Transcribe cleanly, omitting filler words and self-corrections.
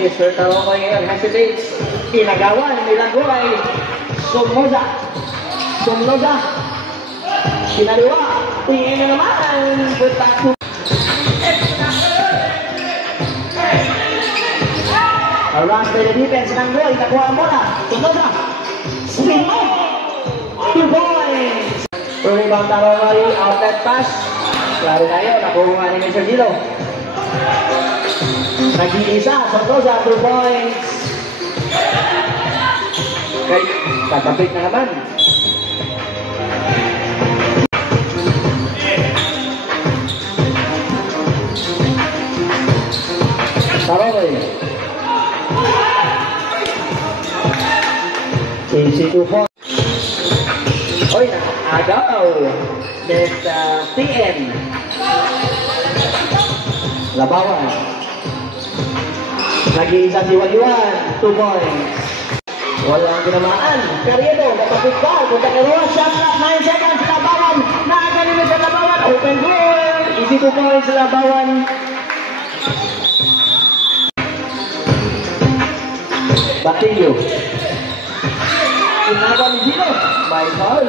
Mr. Taroco ngayon hesitates. Inagawan nilang buhay. Sumnoza. Kinaliwa. Tingin na naman. Butak. Around by the defense ng Goy. Nakuha mo na. Sumnoza. Spin mo. 2 points. Rebound Taroco. Outlet pass. Klaro na yun. Nakuha ni Mr. Gilo. Nag-iisa. Sumnoza. 2 points. Okay. Tatapit na naman. Taroy. Easy 2 points. Oy, agaw. Net TN. Labawan. Nag-iisa si Waliwan. 2 points. Walang ginamaan. Karyedo, napapit ba? Punta karuwa, shot clock, 9 seconds, Labawan. Nakagalimit sa Labawan. Open goal. Easy 2 points sa Labawan. Batillo. Inaban ni Gino. May foul.